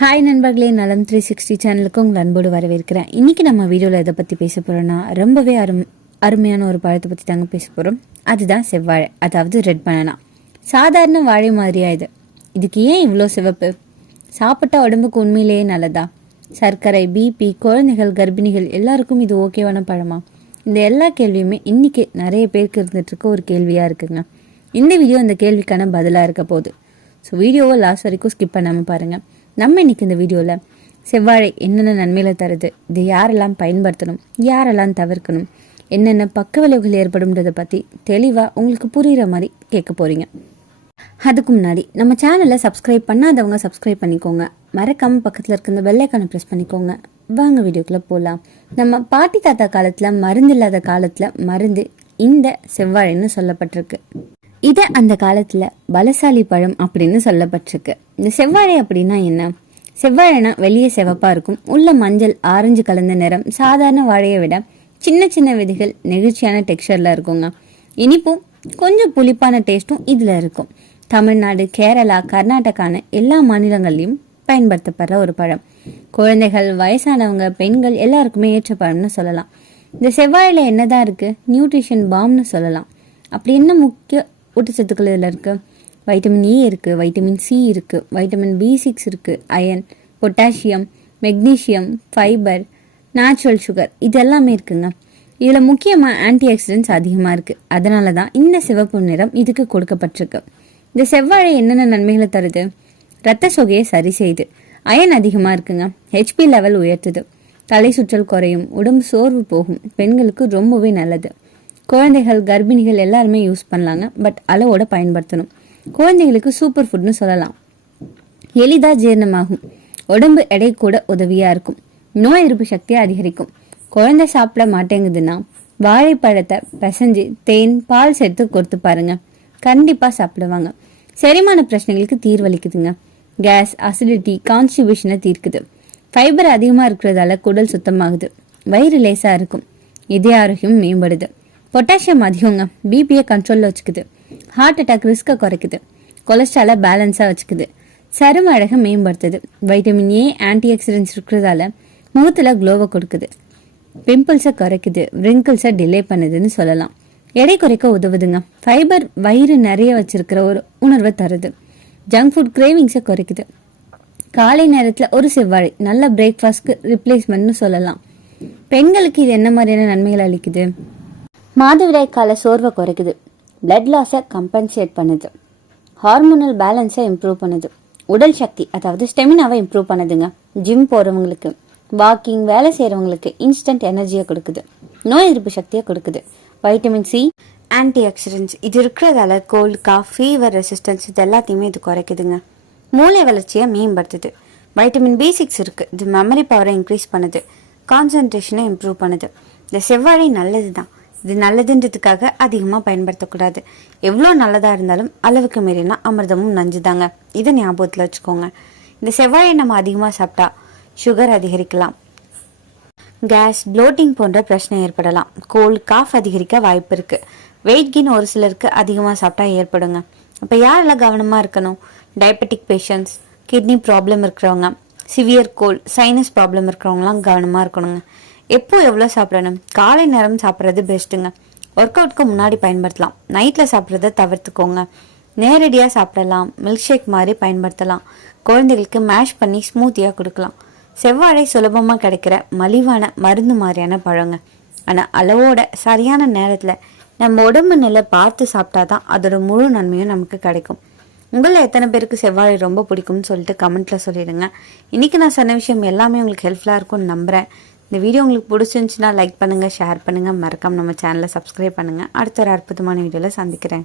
Hi நண்பர்களே. நலம் three sixty சேனலுக்கு உங்கள் அன்போடு வரவேற்கிறேன். இன்றைக்கி நம்ம வீடியோவில் எதை பற்றி பேச போகிறோன்னா ரொம்பவே அரும் அருமையான ஒரு பழத்தை பற்றி தாங்க பேச போகிறோம் அதுதான் செவ்வாழை அதாவது ரெட் பனானா சாதாரண வாழை மாதிரியா இது? இதுக்கு ஏன் இவ்வளோ சிவப்பு? சாப்பிட்டா உடம்புக்கு உண்மையிலேயே நல்லதா? சர்க்கரை பிபி குழந்தைகள் கர்ப்பிணிகள் எல்லாருக்கும் இது ஓகேவான பழமா? இந்த எல்லா கேள்வியுமே இன்றைக்கி நிறைய பேருக்கு இருந்துகிட்ருக்க ஒரு கேள்வியாக இருக்குங்க. இந்த வீடியோ இந்த கேள்விக்கான பதிலாக இருக்க போகுது. ஸோ வீடியோவை லாஸ்ட் வரைக்கும் ஸ்கிப் பண்ணாமல் பாருங்கள் நம்ம இன்னைக்கு இந்த வீடியோவில் செவ்வாழை என்னென்ன நன்மைகளை தருது இதை யாரெல்லாம் பயன்படுத்தணும் யாரெல்லாம் தவிர்க்கணும் என்னென்ன பக்க விளைவுகள் ஏற்படும்ன்றதை பற்றி தெளிவாக உங்களுக்கு புரிகிற மாதிரி கேட்க போகிறீங்க அதுக்கு முன்னாடி நம்ம சேனலை சப்ஸ்கிரைப் பண்ணாதவங்க சப்ஸ்கிரைப் பண்ணிக்கோங்க. மறக்காம பக்கத்தில் இருக்க இந்த வெள்ளைக்கான ப்ரெஸ் பண்ணிக்கோங்க. வாங்க வீடியோக்குள்ளே போகலாம் நம்ம பாட்டி தாத்தா காலத்தில் மருந்து இல்லாத காலத்தில் மருந்து இந்த செவ்வாழைன்னு சொல்லப்பட்டிருக்கு. இதை அந்த காலத்தில் பலசாலி பழம் அப்படின்னு சொல்லப்பட்டிருக்கு. இந்த செவ்வாழை அப்படின்னா என்ன? செவ்வாழைனா வெளியே செவப்பாக இருக்கும். உள்ள மஞ்சள் ஆரஞ்சு கலந்த நிறம் சாதாரண வாழையை விட சின்ன சின்ன விதைகள் நெகிழ்ச்சியான டெக்ஸ்டரில் இருக்குங்க. இனிப்பும் கொஞ்சம் புளிப்பான டேஸ்ட்டும் இதில் இருக்கும். தமிழ்நாடு கேரளா கர்நாடகான எல்லா மாநிலங்கள்லையும் பயன்படுத்தப்படுற ஒரு பழம். குழந்தைகள் வயசானவங்க பெண்கள் எல்லாருக்குமே ஏற்ற பழம்னு சொல்லலாம். இந்த செவ்வாழையில் என்னதான் இருக்குது நியூட்ரிஷன் பாம்னு சொல்லலாம். அப்படி என்ன முக்கிய ஊட்டச்சத்துக்கள் இதில் இருக்குது வைட்டமின் இ இருக்குது வைட்டமின் சி இருக்குது வைட்டமின் பி சிக்ஸ் இருக்குது iron potassium magnesium fibre natural sugar இது எல்லாமே இருக்குங்க. இதில் முக்கியமாக ஆன்டி ஆக்சிடென்ட்ஸ் அதிகமாக இருக்குது அதனால தான் இந்த சிவப்பு நிறம் இதுக்கு கொடுக்கப்பட்டிருக்கு. இந்த செவ்வாழை என்னென்ன நன்மைகளை தருது? ரத்த சொகையை சரி செய்யுது அயன் அதிகமாக இருக்குங்க. ஹெச்பி லெவல் உயர்த்துது. தலை சுற்றல் குறையும் உடம்பு சோர்வு போகும். பெண்களுக்கு ரொம்பவே நல்லது. குழந்தைகள் கர்ப்பிணிகள் எல்லாருமே யூஸ் பண்ணலாங்க. பட் அளவோட பயன்படுத்தணும். குழந்தைகளுக்கு சூப்பர் ஃபுட்னு சொல்லலாம். எளிதாக ஜீரணமாகும். உடம்பு எடை கூட உதவியாக இருக்கும். நோய் எதிர்ப்பு சக்தியை அதிகரிக்கும். குழந்தை சாப்பிட மாட்டேங்குதுன்னா வாழைப்பழத்தை பிசைஞ்சு தேன் பால் சேர்த்து கொடுத்து பாருங்க. கண்டிப்பாக சாப்பிடுவாங்க. செரிமான பிரச்சனைகளுக்கு தீர்வளிக்குதுங்க. கேஸ் அசிடிட்டி கான்ஸ்டிபியூஷனை தீர்க்குது. ஃபைபர் அதிகமாக இருக்கிறதால குடல் சுத்தமாகுது. வயிறு லேசாக இருக்கும். இதய ஆரோக்கியம் மேம்படுது. பொட்டாசியம் அதிகங்க. பிபியை கண்ட்ரோலில் வச்சுக்குது. ஹார்ட் அட்டாக் ரிஸ்க்கை குறைக்குது. கொலஸ்ட்ராலை பேலன்ஸாக வச்சுக்குது. சரும அழகை மேம்படுத்துது. வைட்டமின் ஏ ஆன்டி ஆக்சிடென்ட்ஸ் இருக்கிறதால முகத்தில் க்ளோவை கொடுக்குது. பிம்பிள்ஸை குறைக்குது. ரிங்கிள்ஸை டிலே பண்ணுதுன்னு சொல்லலாம். எடை குறைக்க உதவுதுங்க. ஃபைபர் வயிறு நிறைய வச்சிருக்கிற ஒரு உணர்வை தருது. ஜங்க் ஃபுட் கிரேவிங்ஸை குறைக்குது. காலை நேரத்தில் ஒரு செவ்வாழை நல்ல பிரேக்ஃபாஸ்ட்க்கு ரிப்ளேஸ்மெண்ட்னு சொல்லலாம். பெண்களுக்கு இது என்ன மாதிரியான நன்மைகள் அளிக்குது? மாதவிடாய் கால சோர்வை குறைக்குது. பிளட் லாஸை கம்பன்சேட் பண்ணுது. ஹார்மோனல் பேலன்ஸை இம்ப்ரூவ் பண்ணுது. உடல் சக்தி அதாவது ஸ்டெமினாவை இம்ப்ரூவ் பண்ணுதுங்க. ஜிம் போகிறவங்களுக்கு வாக்கிங் வேலை செய்கிறவங்களுக்கு இன்ஸ்டன்ட் எனர்ஜியை கொடுக்குது. நோய் எதிர்ப்பு சக்தியை கொடுக்குது. வைட்டமின் சி ஆன்டி ஆக்சிடென்ட்ஸ் இது இருக்கிறதால கோல்டு காஃப் ஃபீவர் ரெசிஸ்டன்ஸ் இது எல்லாத்தையுமே இது குறைக்குதுங்க. மூளை வளர்ச்சியை மேம்படுத்துது. வைட்டமின் பி சிக்ஸ் இருக்குது இது மெமரி பவரை இன்க்ரீஸ் பண்ணுது. கான்சன்ட்ரேஷனை இம்ப்ரூவ் பண்ணுது. இந்த செவ்வாழை நல்லது தான் இது நல்லதுன்றதுக்காக அதிகமாக பயன்படுத்தக்கூடாது. எவ்வளோ நல்லதாக இருந்தாலும் அளவுக்கு மீறினா அமிர்தமும் நஞ்சுதாங்க. இதை ஞாபகத்தில் வச்சுக்கோங்க. இந்த செவ்வாயை நம்ம அதிகமாக சாப்பிட்டா சுகர் அதிகரிக்கலாம். கேஸ் ப்ளோட்டிங் போன்ற பிரச்சனை ஏற்படலாம். கோல் காஃப் அதிகரிக்க வாய்ப்பு இருக்குது வெயிட் கெயின் ஒரு சிலருக்கு அதிகமாக சாப்பிட்டா ஏற்படுங்க. அப்போ யாரெல்லாம் கவனமாக இருக்கணும்? டயபெட்டிக் பேஷண்ட்ஸ் கிட்னி ப்ராப்ளம் இருக்கிறவங்க சிவியர் கோல் சைனஸ் ப்ராப்ளம் இருக்கிறவங்களாம் கவனமாக இருக்கணுங்க. எப்போ எவ்வளோ சாப்பிடணும்? காலை நேரம் சாப்பிட்றது பெஸ்ட்டுங்க ஒர்க் அவுட்க்கு முன்னாடி பயன்படுத்தலாம். நைட்டில் சாப்பிட்றத தவிர்த்துக்கோங்க. நேரடியாக சாப்பிடலாம். மில்க் ஷேக் மாதிரி பயன்படுத்தலாம். குழந்தைகளுக்கு மேஷ் பண்ணி ஸ்மூத்தியாக கொடுக்கலாம். செவ்வாழை சுலபமாக கிடைக்கிற மலிவான மருந்து மாதிரியான பழங்க. ஆனால் அளவோட சரியான நேரத்தில் நம்ம உடம்பு நிலை பார்த்து சாப்பிட்டா தான் அதோட முழு நன்மையும் நமக்கு கிடைக்கும். உங்களில் எத்தனை பேருக்கு செவ்வாழை ரொம்ப பிடிக்கும்னு சொல்லிட்டு கமெண்ட்டில் சொல்லிடுங்க. இன்றைக்கி நான் சொன்ன விஷயம் எல்லாமே உங்களுக்கு ஹெல்ப்ஃபுல்லாக இருக்கும்னு நம்புகிறேன் இந்த வீடியோ உங்களுக்கு பிடிச்சிருந்துச்சுன்னா லைக் பண்ணுங்கள் ஷேர் பண்ணுங்கள் மறக்காமல் நம்ம சேனலை சப்ஸ்கிரைப் பண்ணுங்கள் அடுத்த ஒரு அற்புதமான வீடியோவில் சந்திக்கிறேன்.